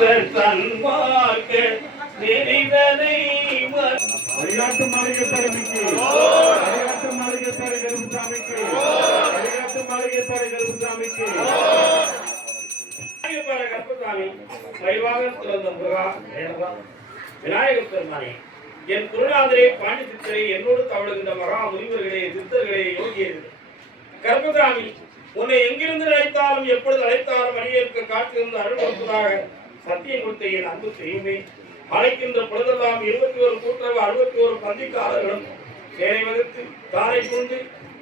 தன்மார்க்க நெறிதனை வழிகாட்டு மாளிகை தலைமைக்கு வழிகாட்டு மாளிகை தலை கருப்புசாமிக்கு வழிகாட்டு மாளிகை தலை கருப்புசாமிக்கு கருப்புசாமி வைவாக சிறந்த முருகா விநாயகர் பெருமானே என் குருநாதரே பாண்டி சித்தரை என்னோடு தவழுகின்ற மகா முனிவர்களே சித்தர்களே யோகியர்களே கருப்புசாமி உன்னை எங்கிருந்து அழைத்தாலும் எப்பொழுது அழைத்தாலும் அடியேற்க காட்டிலிருந்து அருள் கொடுப்பதாக சத்தியம் கொடுத்த என் அன்பு செய்யுமே அழைக்கின்ற பொழுதெல்லாம் 21 கூட்டுறவு 61 பந்திக்காரர்களும் சேனை வகுத்து தாரை கொண்டு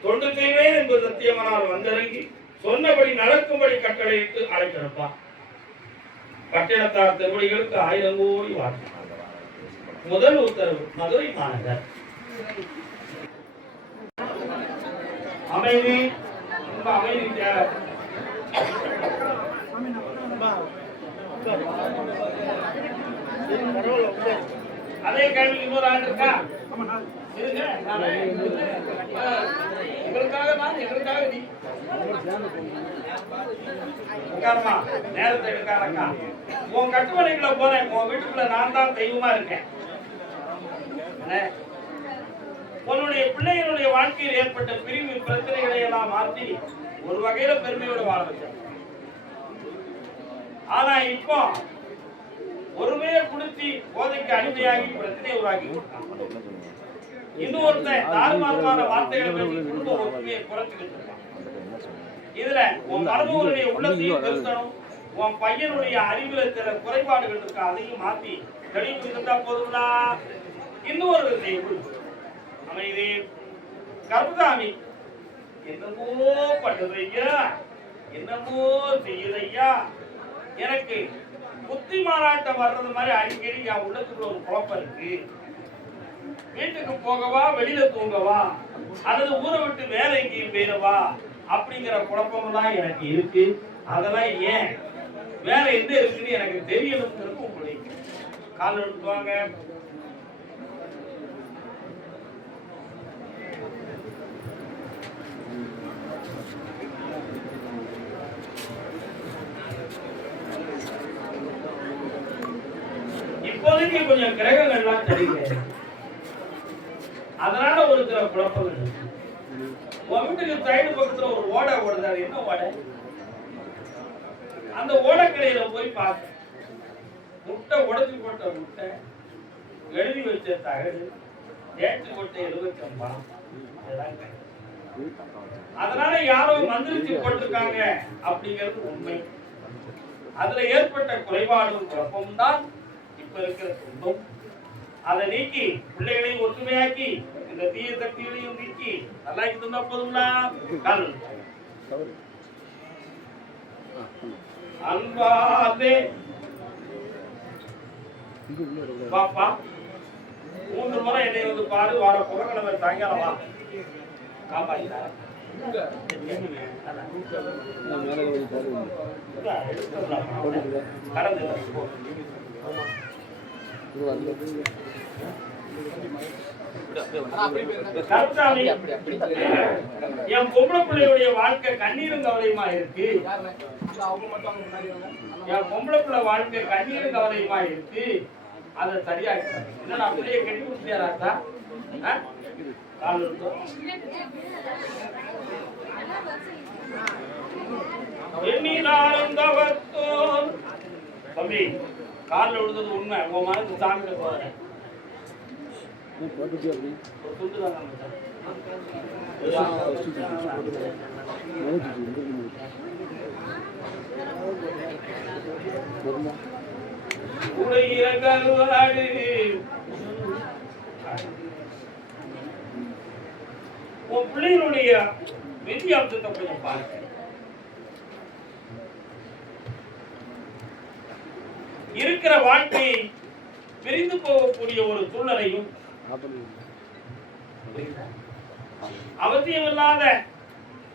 தொண்டு செய்வேன் என்பது சத்தியமானால் வந்திறங்கி சொன்னபடி நடக்கும்படி கட்டளையிட்டு அழைத்திருப்பான். கட்டிடத்தார் திருவடிகளுக்கு 1000 கோடி வாழ்த்து. முதல் உத்தரவு மதுரை மாநகர் அமைதி அமைதி அதே கேள்வி இன்னொரு ஆள் இருக்கா? எங்களுக்காக நீ நேரத்தை எடுக்காதக்கா. உன் கட்டுமனைக்குள்ள போறேன், உன் வீட்டுக்குள்ள நான் தான் தெய்வமா இருக்கேன். உன்னுடைய பிள்ளைகளுடைய வாழ்க்கையில் ஏற்பட்ட பிரிவு பிரச்சனைகளை எல்லாம் மாற்றி ஒரு வகையில பெருமையோடு வாழ வச்சேன். ஆனா இப்போ ஒருமையை குடிச்சு போதைக்கு அடிமையாகி பிரச்சனை உருவாக்கி இன்னொருத்தன் தாறுமாறுமான வார்த்தைகளை பேசி குடும்ப ஒற்றுமையை குறைச்சுக்கிட்டு இருக்கான். இதுல உன் மரபுடைய உள்ளத்தையும் திருத்தணும், உன் பையனுடைய அறிவுல சில குறைபாடுகள் இருக்கா அதையும் மாத்தி தெளிவு இருந்தா போதும்னா. இன்னொரு அமைதி கருப்புசாமி என்னமோ பண்ணுதையா, என்னமோ செய்யுதையா, எனக்கு புத்தி மாறாட்டம் வர்றது மாதிரி அடிக்கடி என் உள்ளத்துக்கு ஒரு குழப்பம் இருக்கு. வீட்டுக்கு போகவா வெளியில தூங்கவா அல்லது ஊரை விட்டு வேற எங்கேயும் போயிடவா அப்படிங்கிற குழப்பம் தான் எனக்கு இருக்கு. அதெல்லாம் ஏன் வேற எந்த இருக்குன்னு எனக்கு தெரியணுங்கிறது உங்களுடைய கால் எடுத்துவாங்க. இப்போதைக்கு கொஞ்சம் கிரகங்கள்லாம் தெரியுது, அதனால ஒரு சில குழப்பங்கள் இருக்கு. உன் வீட்டுக்கு சைடு பக்கத்துல ஒரு ஓடை ஓடுது, அது என்ன ஓடை? அந்த ஓடக்கரையில போய் பார்க்க முட்டை உடச்சி போட்ட முட்டை, எழுதி வச்ச தகடு, ஏற்று போட்ட எலுமிச்சம்பழம், அதனால யாரோ மந்திரிச்சு போட்டிருக்காங்க அப்படிங்கிறது உண்மை. அதுல ஏற்பட்ட குறைபாடும் குழப்பமும் தான் இப்ப இருக்கிற துன்பம். அதை நீக்கி பிள்ளைகளையும் ஒற்றுமையாக்கி இந்த தீய சக்திகளையும் நீக்கி நல்லா இருந்தா போதும்னா. அன்பாதே பாப்பா 3 முறை என்னை வந்து பாரு, வார புறக்கிழமை சாயங்காலம் வா. காப்பாங்க கடந்து கருப்புசாமி, என் பொம்பளை பிள்ளையுடைய வாழ்க்கை கண்ணீரும் கவலையுமா இருக்கு. என் பொம்பளை பிள்ளை வாழ்க்கை கண்ணீரும் கவலையுமா இருக்கு. அதை சரியா என்ன பிள்ளைய கட்டி கொடுத்தியாராத்தா? தம்பி காலில் விழுந்தது உண்மை, உன் மனசு சாமியிட போறேன். உன் பிள்ளைகளுடைய வித்தியாசத்தை கொஞ்சம் பாருங்க. இருக்கிற வாழ்க்கையை பிரிந்து போகக்கூடிய ஒரு சூழ்நிலையும் அவசியமில்லாத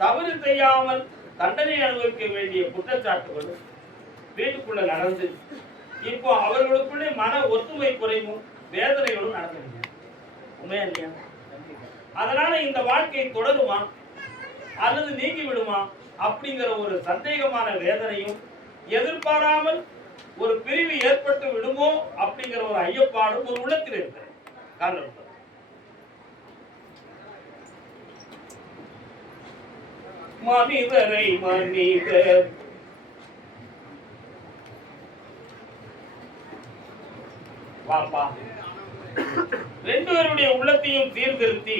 தவறு செய்யாமல் தண்டனை அனுபவிக்க வேண்டிய குற்றச்சாட்டுகளும் வீட்டுக்குள்ள நடந்து இப்போ அவர்களுக்குள்ளே மன ஒற்றுமை குறைவும் வேதனைகளும் நடந்து உண்மையா இல்லையா? அதனால இந்த வாழ்க்கை தொடருமா அல்லது நீங்கி விடுமா அப்படிங்கிற ஒரு சந்தேகமான வேதனையும் எதிர்பாராமல் ஒரு பிரிவு ஏற்பட்டு விடுமோ அப்படிங்கிற ஒரு ஐயப்பாடும் ஒரு உள்ளத்தில் இருக்கிறது. காரணம் மனிதரை மனிதர் வாப்பா ரெண்டு பேருடைய உள்ளத்தையும் சீர்திருத்தி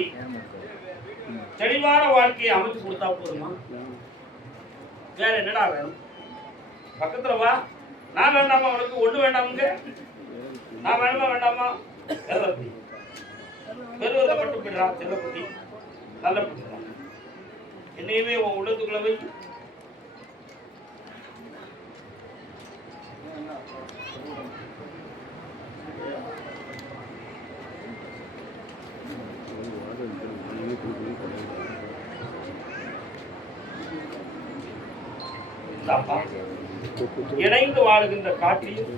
தெளிவான வாழ்க்கையை அமைச்சு கொடுத்தா போதுமா? வேற என்னடா வேணும்? பக்கத்துல வா. நான் வேண்டாமா? உனக்கு ஒண்ணு வேண்டாமுங்க? நான் வேணுமா வேண்டாமா? பெருவதப்பட்டு போயிடா செல்லப்பட்டி நல்ல பிடிச்சா என்னையுமே உன் உள்ளத்துக்குள்ள வை. இணைந்து வாழுகின்ற காட்சியும்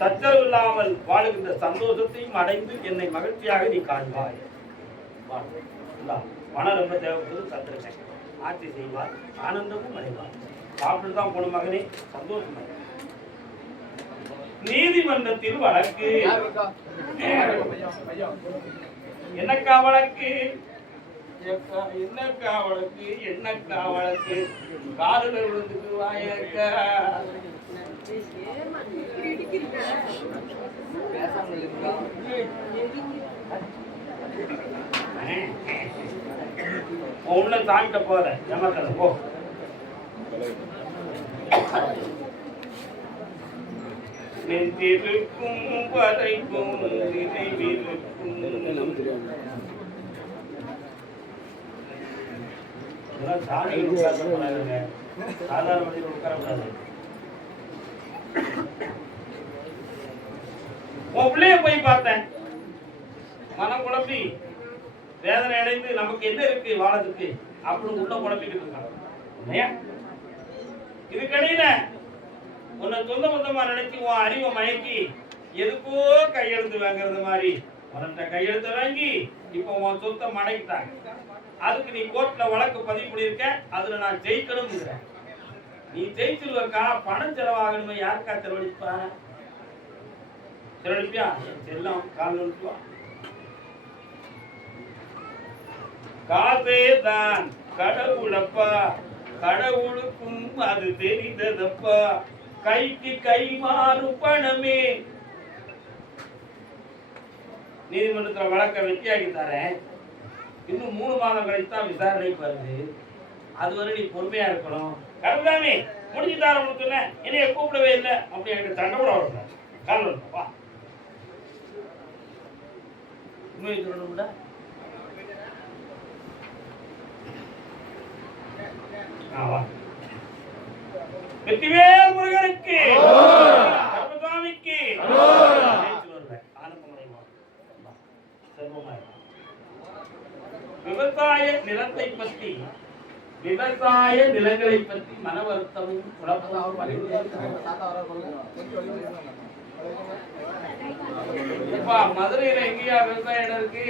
சச்சரவு இல்லாமல் வாழுகின்ற சந்தோஷத்தையும் அடைந்து என்னை மகிழ்ச்சியாக நீ காண்பாய். பணம் ரொம்ப தேவைப்படுது, சத்திரத்தை ஆட்சி செய்வார், ஆனந்தமும் அடைவார். சாப்பிட்டுதான் போன மகனே சந்தோஷம். நீதிமன்றத்தில் வழக்கு என்னக்கா வழக்கு? என்னக்கா வழக்கு? என்னக்கா வழக்கு? காதுல விழுந்துக்கு வாயக்கா. உள்ள தாங்கிட்ட போற ஏமாத்தல போ. நெஞ்சிருக்கும் வரைக்கும் நினைவிருக்கும். சாதாரண வழியில் உட்காரக்கூடாது. உன் பிள்ளைய போய் பார்த்தேன், மனம் குழம்பி வேதனை அடைந்து நமக்கு என்ன இருக்கு வாழறதுக்கு அப்படின்னு உள்ள குழம்பிக்கிட்டு இருக்காங்க. இதுக்கடையில உன்னை சொந்த பந்தமா நினைச்சு உன் அறிவை மயக்கி எதுக்கோ கையெழுத்து வாங்குறது மாதிரி உன்கிட்ட கையெழுத்து வாங்கி இப்ப உன் சொத்தை மடக்கிட்டாங்க. அதுக்கு நீ கோர்ட்ல வழக்கு பதிவு பண்ணியிருக்க, அதுல நான் ஜெயிக்கணும்ங்கிறேன். நீ ஜெயிச்சிருவக்கா, பணம் செலவாகணுமே, யாருக்கா செலவழிப்பா? செலவழிப்பியா? எல்லாம் கால் ஒழிப்பா. காசே தான் கடவுளப்பா, கடவுளுக்கும் அது தெரிந்ததப்பா, கைக்கு கை மாறும் பணமே. நீதிமன்றத்தில் வழக்க வெற்றியாகி தரேன், இன்னும் 3 மாதம் கழித்து தான் விசாரணை வருது, அதுவரை நீ பொறுமையா இருக்கணும். கடவுளாமே முடிஞ்சு தார சொன்ன, என்னைய கூப்பிடவே இல்லை அப்படி எனக்கு தண்டை விட காரணம் வா. உண்மையை சொல்லணும்ல, வெற்றிவேல் முருகனுக்கு, கர்மசாமிக்கு விவசாய நிலத்தை பற்றி, விவசாய நிலங்களை பற்றி மன வருத்தமும் குழப்பமும் மதுரையில எங்கேயா விவசாய இடம் இருக்கு?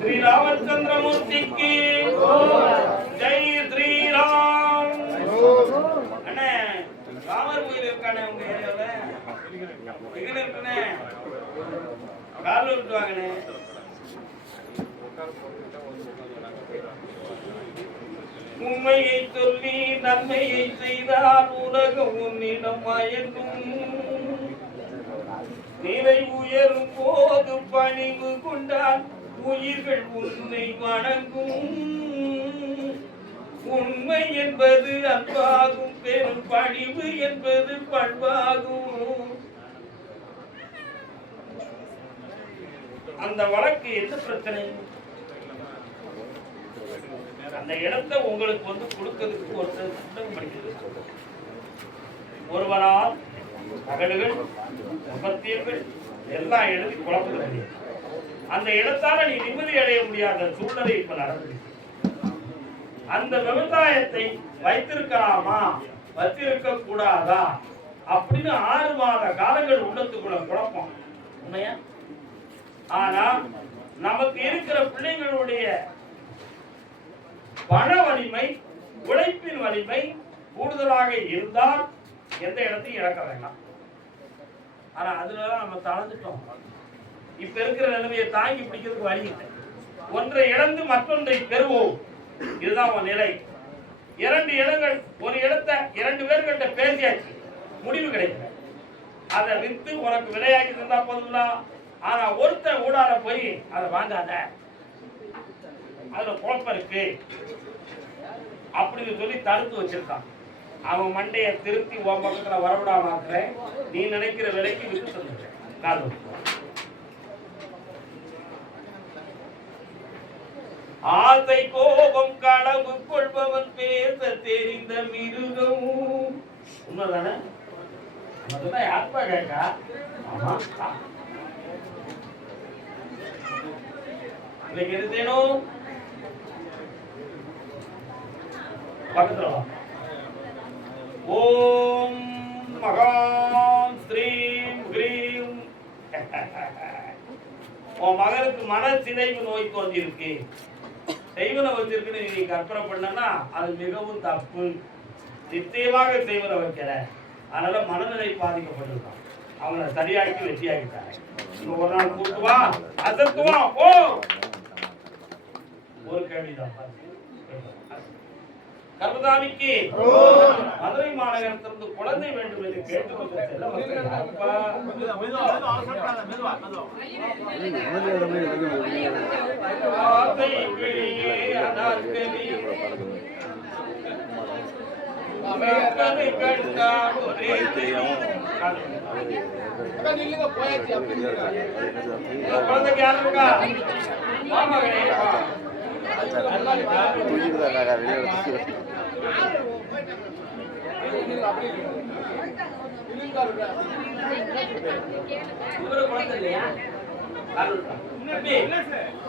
श्री रामचंद्रमूर्ति की जय श्री राम. அண்ணே ராமர் கோயில் இருக்கானே உங்க ஏரியால? எங்க இருக்குனே? கால் விட்டு வாங்கனே. உண்மையை சொல்லி நன்மையை செய்தால் உலகம் உன்னிடம் மயங்கும். நிலை உயரும் போது பணிவு கொண்டால் உயிர்கள் உன்னை வணங்கும். உண்மை என்பது அன்பாகும், பெரும் பணிவு என்பது பண்பாகும். அந்த வழக்கு என்ன பிரச்சனை? அந்த இடத்தை உங்களுக்கு கொடுக்கிறதுக்கு ஒருத்தர் ஒருவனால் தகடுகள் முகத்தியர்கள் எல்லாம் எழுதி குழப்பம். அந்த இடத்தால நீ நிம்மதி அடைய முடியாத சூழ்நிலை இப்ப நடந்தது. அந்த விவசாயத்தை வைத்திருக்கலாமா வச்சிருக்க கூடாதா அப்படின்னு 6 மாத காலங்கள் உள்ளத்துக்குள்ள குழப்பம். உண்மையா? ஆனா நமக்கு இருக்கிற பிள்ளைங்களுடைய பண வலிமை, உழைப்பின் வலிமை கூடுதலாக இருந்தால் எந்த இடத்தையும் இழக்க வேண்டாம். ஆனா அதுலலாம் நம்ம தளர்ந்துட்டோம். இப்ப இருக்கிற நிலைமையை தாங்கி பிடிக்கிறதுக்கு வழி இல்லை. ஒன்றை இழந்து மற்றொன்றை பெறுவோம். இதுதான் உன் நிலை. 2 இடங்கள், ஒரு இடத்தை 2 பேர்கிட்ட பேசியாச்சு, முடிவு கிடைக்கல. அதை வித்து உனக்கு விலையாக்கி தந்தா போதுங்களா? ஆனா ஒருத்தன் ஊடால போய் அதை வாங்காத, அதுல குழப்பம் இருக்கு அப்படின்னு சொல்லி தடுத்து வச்சிருக்கான். அவன் மண்டையை திருத்தி உன் பக்கத்துல வரவிடாம இருக்கிறேன், நீ நினைக்கிற விலைக்கு விட்டு சொல்லுறேன். காரணம் ஆசை கோபம் களவு கொள்பவன் பேச தெரிந்த மிருகம். உண்மைதானே? யாருப்பா கேட்டா? இன்னைக்கு எது செய்யணும்? பக்கத்துல ஓம் மகாம் ஸ்ரீம் கிரீம். உன் மகனுக்கு மனச்சிதைவு நோய் தோன்றியிருக்கு, செய்வன வச்சிருக்குன்னு நீ கற்பனை பண்ணனா அது மிகவும் தப்பு. நிச்சயமாக செய்வன வைக்கிற, அதனால மனநிலை பாதிக்கப்பட்டிருக்கான். அவனை சரியாக்கி வெற்றியாக்கிட்டாங்க. ஒரு நாள் கூட்டுவா அசத்துவா. ஓ ஒரு கேள்விதான். கர்மதாமிக்கு மதுரை மாநகரத்திலிருந்து குழந்தை வேண்டும் என்று கேட்டுக்கொண்டு குழந்தைக்கு யாரு இருக்கா?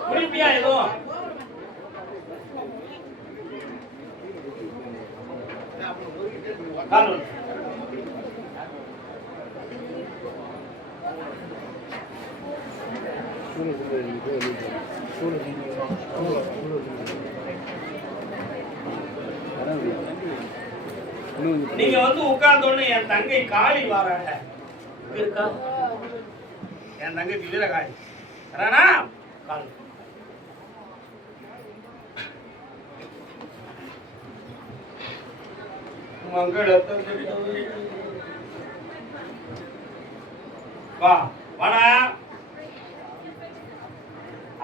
குடிப்பியா எதுவும்? நீங்க வந்து உட்கார்ந்த உடனே என் தங்கை காளி வாராங்க. என் தங்கைக்கு வீரகாளி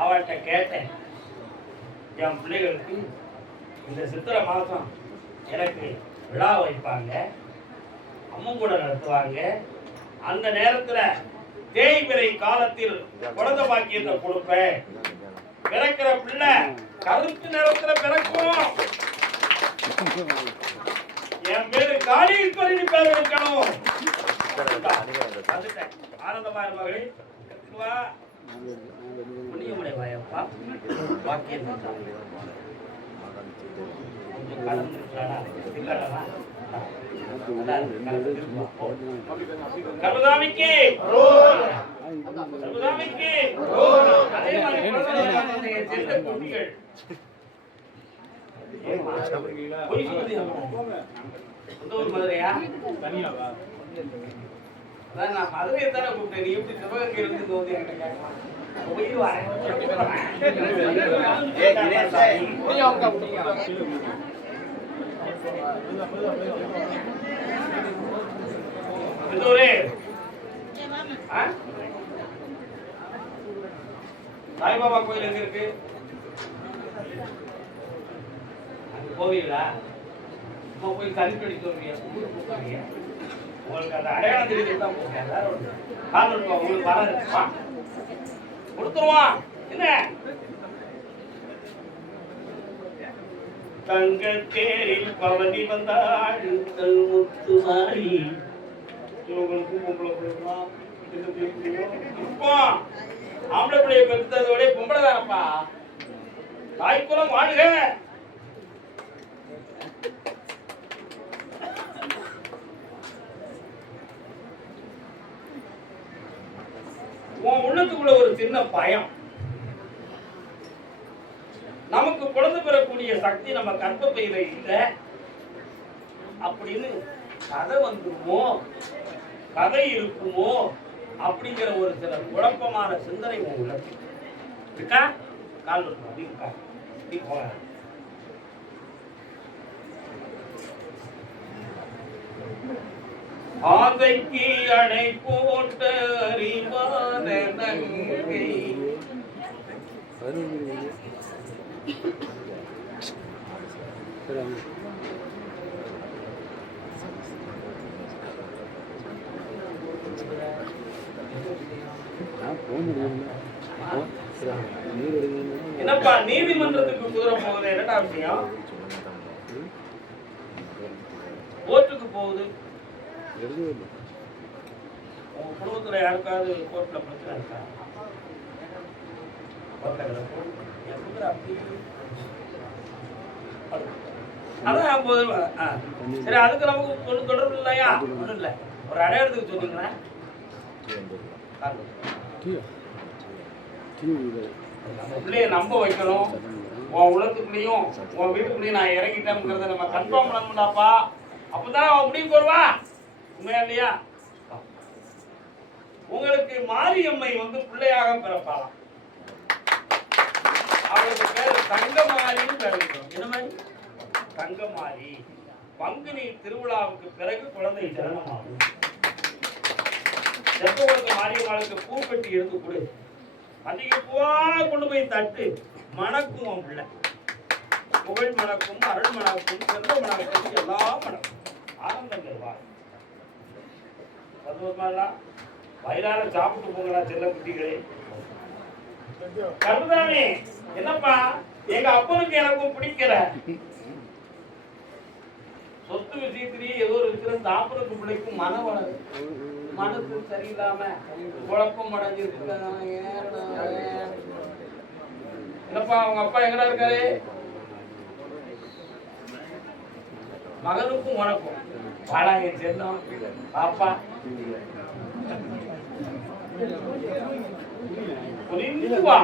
அவள்கிட்ட கேட்டேன், என் பிள்ளைகளுக்கு இந்த சித்திரை மாசம் எனக்கு விழா வைப்பாங்க, அம்மங்கூட நடத்துவாங்க, அந்த நேரத்துல தேய்பிறை காலத்தில் குழந்தை பாக்கியத்தை கொடுப்பேன், பிறக்கிற பிள்ளை கருப்பு நிறத்துல பிறக்கும், என் பேரு காளீஸ்வரி பேர் வைக்கணும். ஆனந்தமா மகளே புண்ணியமுடைய வாயப்பா பாக்கியம் கர்மதாமிக்கு அதே மாதிரி குட்டிகள் மதுரையா தனியாவா? அதான் நான் மதுரையை தானே கூப்பிட்டேன். நீ எப்படி சிவகங்கை இருந்து வந்து என்கிட்ட கேட்கலாம்? சாய்பாபா கோயில் எங்க இருக்கு? கோவிலா? போய் தனிப்படி சொல்றீங்க, உங்களுக்கு அந்த அடையாளம் தெரியுதுதான் உங்களுக்கு வர இருக்குமா கொடுத்துருவான். என்ன தங்க தேரில் பவனி வந்தாள் முத்து மாறி. இவங்களுக்கும் பொம்பளை பிள்ளைலாம் ஆம்பளை பிள்ளைய பெற்றதோட பொம்பளை தானப்பா. தாய்க்குலம் வாழ்க. உன் உள்ளத்துக்குள்ள ஒரு சின்ன பயம், நமக்கு குழந்தை பெறக்கூடிய சக்தி நம்ம கர்ப்பப்பையில இல்லை அப்படின்னு கதை வந்துருமோ, கதை இருக்குமோ அப்படிங்கிற ஒரு சில குழப்பமான சிந்தனை உன் உள்ளது இருக்கா? கால் இருக்கா? நீ போக ஆதைக்கு அணை போட்ட அறிவான நங்கை என்னப்பா நீதிமன்றத்துக்கு குதிரை போகுது, என்னடா விஷயம்? கோர்ட்டுக்கு போகுது. உங்க குடும்பத்துல யாருக்காவது கோர்ட்ல பிரச்சனை இருக்கா? அதான் சரி, அதுக்கு நமக்கு ஒன்றும் தொடர்பு இல்லையா? ஒன்றும் இல்லை. ஒரு அடையாளத்துக்கு சொன்னீங்களேன். பிள்ளைய நம்ப வைக்கணும். உன் உலகத்துக்குள்ளேயும் உன் வீட்டுக்குள்ளேயும் நான் இறங்கிட்டேங்கிறத நம்ம கன்ஃபார்ம் பண்ணணும்டாப்பா. அப்பதான் அவன் முடிவுக்கு வருவா. உண்மையா இல்லையா? உங்களுக்கு மாரியம்மை பிள்ளையாக பிறப்பாளாம். அவளுக்கு பேர் தங்கமாரின்னு பேர். என்ன மாதிரி? தங்கமாரி. பங்குனி திருவிழாவுக்கு பிறகு குழந்தை ஜனனமாகும். செப்பவளுக்கு மாரியம்மாளுக்கு பூக்கட்டி எடுத்து கொடு. அதிக பூவா கொண்டு போய் தட்டு. மணக்கும் உன் பிள்ளை. புகழ் மணக்கும், அருள் மணக்கும், செல்வ மணக்கும், எல்லாம் மணக்கும். ஆனந்தம் தருவா. சந்தோஷமா வயிறார சாப்பிட்டு போங்களா செல்ல குட்டிகளே. கருதானே என்னப்பா, எங்க அப்பனுக்கு எனக்கும் பிடிக்கல. சொத்து விஷயத்திலேயே ஏதோ இருக்கிற தாப்பனுக்கு பிள்ளைக்கும் மனசு சரியில்லாம குழப்பம் அடைஞ்சிருக்கு. என்னப்பா அவங்க அப்பா எங்கடா இருக்காரு? மகனுக்கும் உனக்கும் பாடாங்க செல்லம் பாப்பா புரிந்து வா.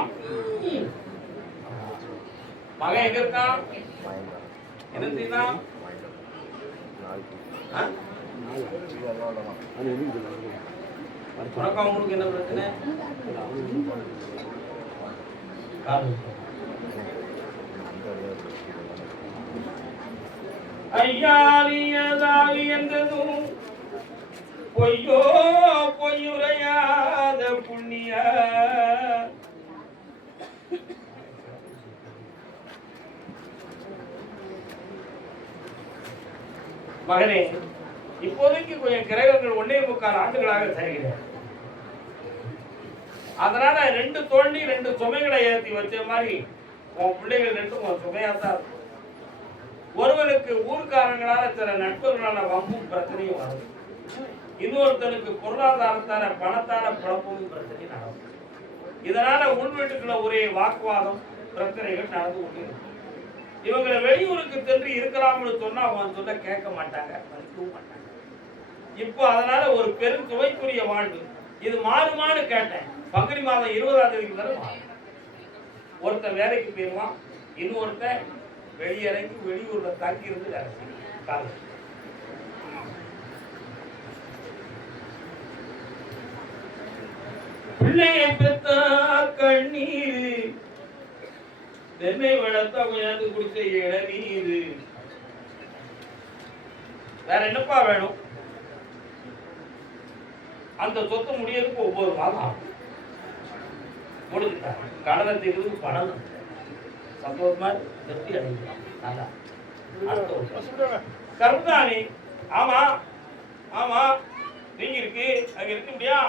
மகன் எங்க இருக்கான்? என்ன செய்யலாம்? உனக்கு அவங்களுக்கு என்ன பிரச்சனை? ஐயாரியதாவி என்றதும் பொய்யோ பொய்யுரையாத புண்ணிய மகனே, இப்போதைக்கு கொஞ்சம் கிரகங்கள் 1.25 ஆண்டுகளாக சரிகிறது. அதனால 2 தோண்டி 2 சுமைகளை ஏற்றி வச்ச மாதிரி உன் பிள்ளைகள் 2 சுமையாத்தான் இருக்கும். ஒருவனுக்கு ஊர்க்காரங்களால சில நட்புகளான வம்பும் பிரச்சனையும் வரும். இன்னொருத்தனுக்கு பொருளாதாரத்தான பணத்தான குழப்பமும் பிரச்சனையும் நடக்கும். இதனால உள் வீட்டுக்குள்ள ஒரே வாக்குவாதம் பிரச்சனைகள் நடந்து கொண்டு இருக்கும். இவங்களை வெளியூருக்கு சென்று இருக்கலாம்னு சொன்னா அவன் சொல்ல கேட்க மாட்டாங்க, மதிக்கவும் மாட்டாங்க. இப்போ அதனால ஒரு பெரும் துவைக்குரிய வாழ்வு. இது மாறுமானு கேட்டேன். பங்குனி மாதம் 20ஆம் தேதிக்கு வரும். ஒருத்தன் வேலைக்கு போயிருவான், இன்னொருத்தன் வெளியிறங்கி வெளியூர்ல தங்கி இருந்து வேலை செய்யும். பிள்ளையை பெற்ற கண்ணீர், தென்னை வளர்த்தா கொஞ்சம் குடிச்ச இளநீர். வேற என்னப்பா வேணும்? அந்த சொத்து முடியறதுக்கு 9 மாதம் ஆகும். முடிஞ்சுட்டாங்க. கடனை தீர்வுக்கு பணம் சந்தோஷமா திருப்தி அடைஞ்சிடலாம். நல்லா கருதானி. ஆமா ஆமா, நீங்க இருக்கு அங்க இருக்க முடியா?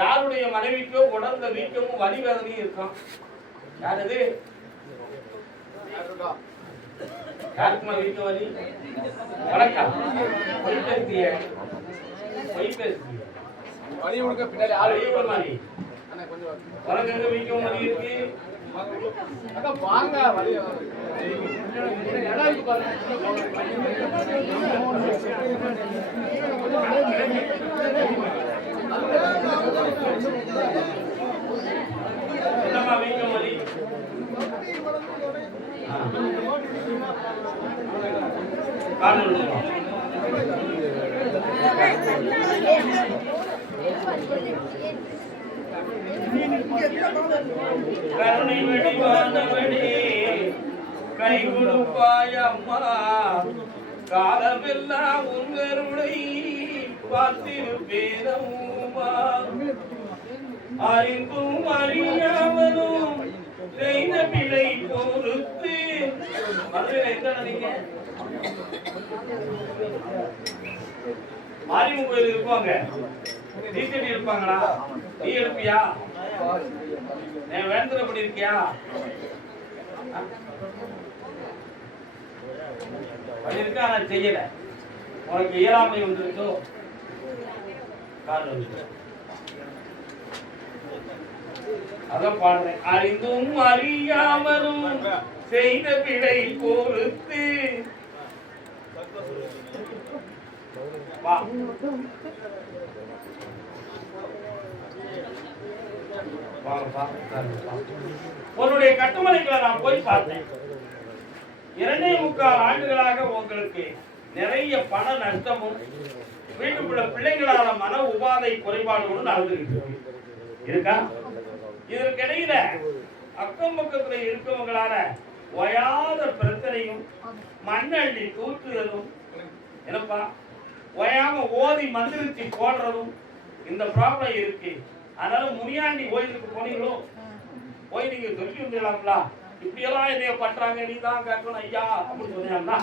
யாருடைய மனைவிக்கோ உடல்ல வீக்கமும் வலி வேதனையும் இருக்கும். யாரது? யாருக்குமா வீக்க வலி? வணக்கம். பொய் பேசிய பின்னாடி மாதிரி உனக்கு எங்க வீக்கம் வலி இருக்கு? வாங்க வலி பாருங்க. கருணை வெடிவானவனே கை கொடுப்பாய் அம்மா, காலமெல்லாம் உங்களுடைய பார்த்திருப்பேனம்மா. அறிந்தும் அறியாமலும் செய்த பிழை பொறுத்து மாரியம்மன் கோயில் இருப்பாங்க, தீச்சட்டி இருப்பாங்களா? நீ எடுப்பியா? வேண்டதை பண்ணிருக்கியா? பண்ணிருக்கா, ஆனா செய்யல. உனக்கு இயலாமை வந்துருச்சோ? அதான் பாடுறேன். அறிந்தும் அறியாமலும் செய்த பிழை பொறுத்து உன்னுடைய கட்டுமனைகளை நான் போய் பார்த்தேன். 2.25 ஆண்டுகளாக உங்களுக்கு நிறைய பண நஷ்டமும் வீட்டுக்குள்ள பிள்ளைகளால மன உபாதை குறைபாடுகளும் நடந்துகிட்டு இருக்கா? இதற்கிடையில அக்கம் பக்கத்துல இருக்கவங்களால ஓயாத பிரச்சனையும் மண்ணள்ளி தூற்றுதலும், என்னப்பா ஓயாம ஓதி மந்திரிச்சு போடுறதும் இந்த ப்ராப்ளம் இருக்கு. அதனால முனியாண்டி கோயிலுக்கு போனீங்களோ, போய் நீங்க சொல்லி வந்துடலாம்ல, இப்படியெல்லாம் என்னைய பண்றாங்க, நீ தான் கேட்கணும் ஐயா அப்படின்னு சொன்னீங்களா?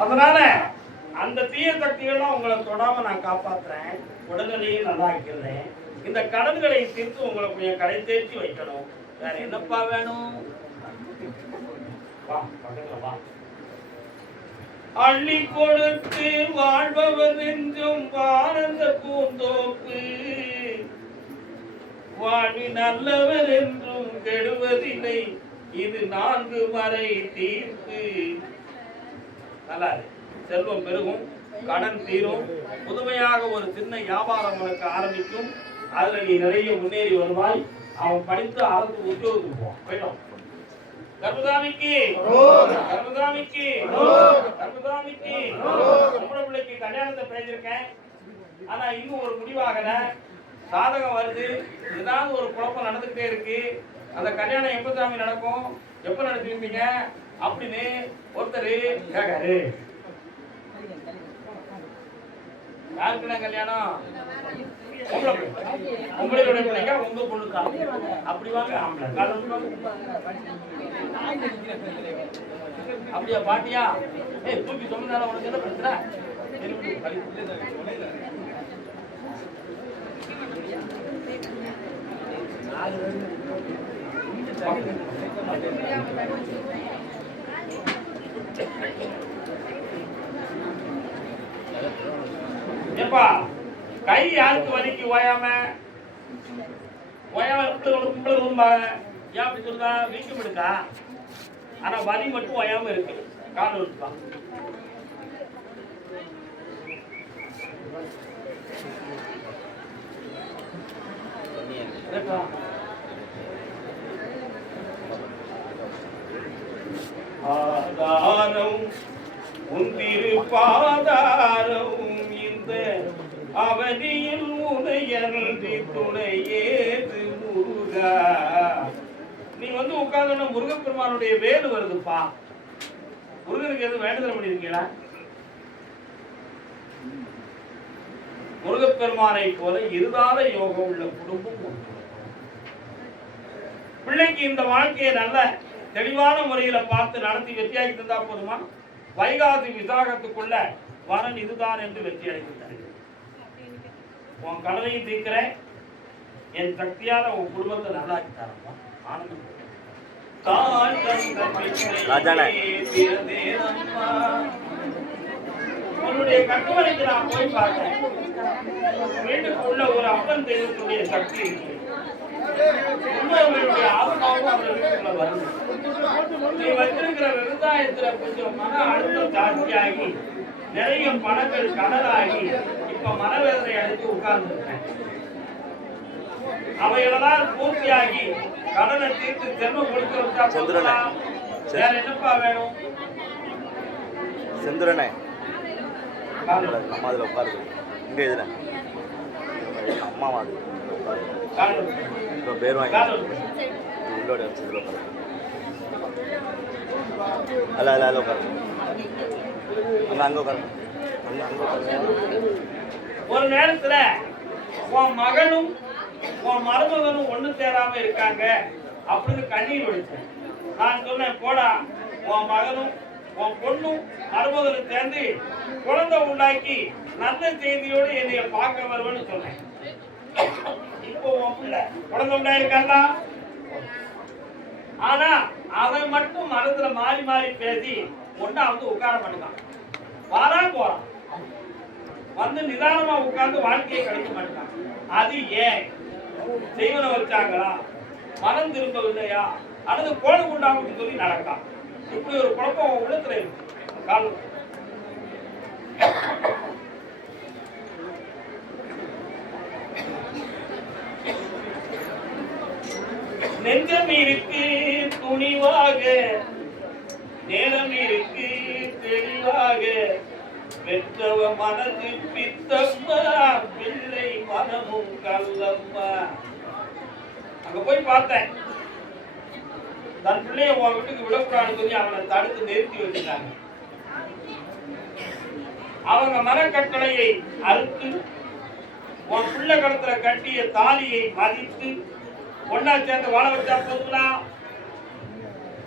அதனால அந்த தீய சக்திகள்லாம் உங்களை தொடாம நான் காப்பாத்துறேன், உடல்நிலையும் நல்லா வைக்கிறேன். இந்த கடன்களை தீர்த்து உங்களுக்கு கடை தேர்ச்சி வைக்கணும். வேற என்னப்பா வேணும்? வா பக்கத்துல வா. அள்ளி கொடுத்து வாழ்பவர் என்றும் ஆனந்த பூந்தோப்பு, வாழ்வி நல்லவர் என்றும் கெடுவதில்லை, இது 4 மறை தீர்ப்பு. நல்லா செல்வம் பெருகும், கடன் தீரும், புதுமையாக ஒரு சின்ன வியாபாரம் உனக்கு ஆரம்பிக்கும். அதுல நீ நிறைய முன்னேறி வருவாய். அவன் படித்து அரசு உத்தியோகத்துக்கு போயிடும். கர்மதாமிக்கு கர்மதாமிக்கு கர்மதாமிக்கு உங்களோட பிள்ளைக்கு கல்யாணத்தை பேசியிருக்கேன். ஆனா இன்னும் ஒரு முடிவாகல. சாதகம் வருது, ஏதாவது ஒரு குழப்பம் நடந்துகிட்டே இருக்கு. அந்த கல்யாணம் எப்ப சாமி நடக்கும், எப்ப நடத்திருப்பீங்க அப்படின்னு ஒருத்தர் கேட்காரு. யாருக்குண்ணா கல்யாணம்? உங்களுடைய பிள்ளைங்க உங்க பொண்ணுக்கா? அப்படி வாங்க. அப்படியா பாட்டியா? தூக்கி சொன்னால உனக்கு என்ன பிரச்சனை? ஏப்பா கை யாருக்கு வலிக்கு ஓயாம ஏன் அப்படி சொல்றா? வீக்கம் இருக்கா? ஆனா வலி மட்டும் ஓயாம இருக்கு. காலம் இருக்கா? ஆதாரம் உன் திருப்பாதாரம், இந்த அவனியில் உனையன்றி துணையேது முருகா. நீ வந்து உட்கார்ந்து முருகப்பெருமானுடைய வேலு வருதுப்பா. முருகனுக்கு எதுவும் வேண்டுதல் பண்ணிருக்கீங்களா? முருகப்பெருமானை போல இருதார யோகம் உள்ள குடும்பம் உண்டு. பிள்ளைக்கு இந்த வாழ்க்கையை நல்ல தெளிவான முறையில பார்த்து நடத்தி வெற்றியாகி தந்தா போதுமா? வைகாசி விசாகத்துக்குள்ள வரன் இதுதான் என்று வெற்றி அடைந்தார். உன் கடலையும் தீர்க்கிறேன், என் சக்தியால உன் குடும்பத்தை நல்லாக்கி தரப்பா. ஆனந்தம் உன்னுடைய கட்டுமனைக்கு நான் போய் பார்த்தேன். வீட்டுக்குள்ள ஒரு அப்பன் தெய்வத்துடைய சக்தி இருக்கு. உங்களுடைய ஆத்மாவும் அந்த வீட்டுக்குள்ள வரும். நீ வச்சிருக்கிற விவசாயத்துல கொஞ்சம் மன அழுத்தம் ஜாஸ்தியாகி நிறைய பணங்கள் கடலாகி இப்ப மனவேதனை அடைத்து உட்கார்ந்து இருக்கேன். அவைகளெல்லாம் பூர்த்தியாகி கடனை தீர்த்து செல்வம் கொடுக்க வச்சா போதும். வேற என்னப்பா வேணும்? செந்துரனே அம்மா அதில் உட்காருது. இங்கே இதில் அம்மா அது இப்போ பேர் வாங்கி உள்ளோட இதில் உட்காரு. அல்ல அல்ல அதில் உட்காரு. அங்கே உட்காரு. அங்கே உட்காரு. ஒரு நேரத்துல உன் மகனும் உன் மருமகனும் ஒண்ணு சேராம இருக்காங்க அப்படின்னு கண்ணீர் வடிச்சேன். நான் சொன்னேன், போடா, உன் மகனும் உன் பொண்ணும் மருமகனும் சேர்ந்து குழந்தை உண்டாக்கி நல்ல செய்தியோடு என்னைய பார்க்க வருவேன்னு சொன்னேன். இப்போ உன் பிள்ளை குழந்தை உண்டாயிருக்காங்க. ஆனா அவன் மட்டும் மனசுல மாறி மாறி பேசி ஒன்னா வந்து உட்கார மாட்டான். வாரான் போறான், வந்து நிதானமா உட்கார்ந்து வாழ்க்கையை கழிக்க மாட்டான். அது ஏன்? செய்வனை வச்சாங்களா, மனம் திரும்பவில்லையா, அல்லது கோடு குண்டாமுன்னு சொல்லி நடக்கான். இப்படி ஒரு குழப்பம் உள்ளத்துல இருக்கு. நெஞ்சம் இருக்கு துணிவாக, நேரம் இருக்கு தெளிவாக, பெற்றவ மனது பித்தம்மா, பிள்ளை மனமும் கல்லம்மா. அங்க போய் பார்த்தேன், தன் பிள்ளைய உன் வீட்டுக்கு விடக்கூடாதுன்னு சொல்லி அவனை தடுத்து நிறுத்தி வச்சுட்டாங்க. அவங்க மனக்கட்டளையை அறுத்து உன் பிள்ளை கழுத்துல கட்டிய தாலியை மதித்து ஒன்னா சேர்ந்து வாழ வச்சா போதுங்களா?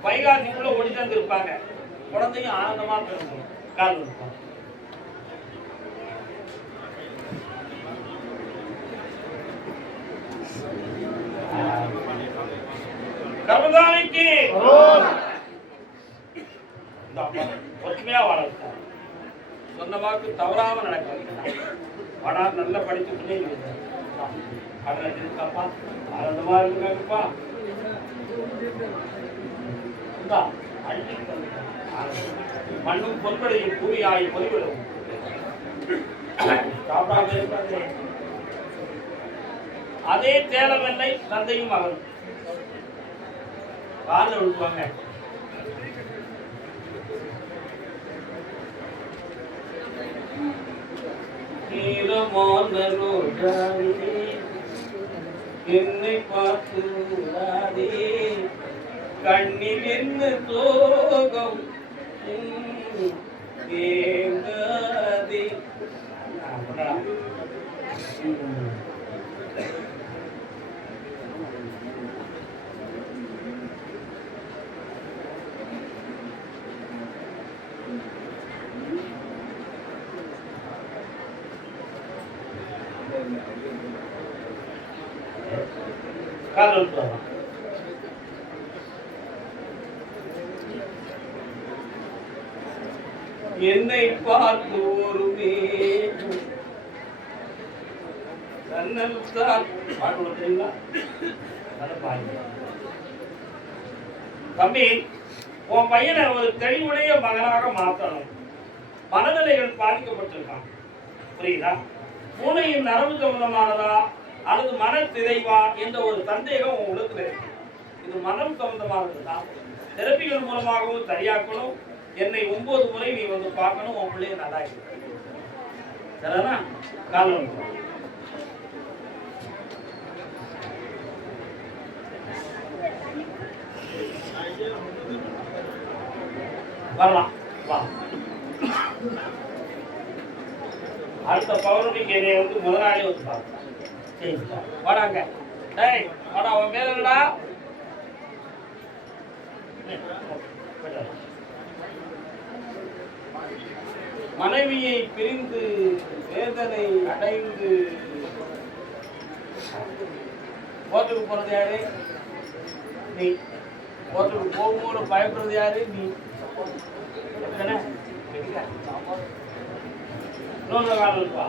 வைகாசிக்குள்ள ஒளி சேர்ந்து இருப்பாங்க. குழந்தையும் ஆனந்தமா பிறக்கும். கால் இருப்பாங்க. கர்மதானிக்கு ஒற்றுமையா வாழ வைத்தார். சொன்ன வாக்கு தவறாம நடக்க வைக்கிறார். வாடா, நல்லா படிச்சு பிள்ளைங்க இருக்காப்பா, ஆனந்தமா இருக்காங்கப்பா. மண்ணும் பொன்படையும் பூமியாகி பொறிவிடும். அதே தேலவெல்லை தந்தையும் மகனும் காலில் விழுவாங்க. என்னை பார்த்து கண்ணில் என்ன சோகம் ஏங்காதே. என்னை பார்த்து ஒரு தம்பி, உன் பையனை ஒரு தெளிவுடைய மகனாக மாற்றணும். மனநிலைகள் பாதிக்கப்பட்டிருக்கான், புரியுதா? பூனையின் நரம்பு சம்பந்தமானதா அல்லது மன சிதைவா என்ற ஒரு சந்தேகம் உன் உள்ளத்துல இருக்கு. இது மனம் சம்பந்தமானதுதான். தெரப்பிகள் மூலமாகவும் சரியாக்கணும். என்னை 9 முறை நீ வந்து பார்க்கணும். உன் பிள்ளைய நல்லா இருக்கு. சரிதானா? காலம் வரலாம். வா, அடுத்த பௌர்ணமிக்கு என்னை வந்து முதலாளி வந்து பார்க்கலாம். வாடாங்க. டேய் வாடா, உன் பேர் என்னடா? மனைவியை பிரிந்து வேதனை அடைந்து கோர்ட்டுக்கு போறது யாரு? நீ. கோர்ட்டுக்கு போகும்போது பயப்படுறது யாரு? நீ. இன்னொரு காலம் இருப்பா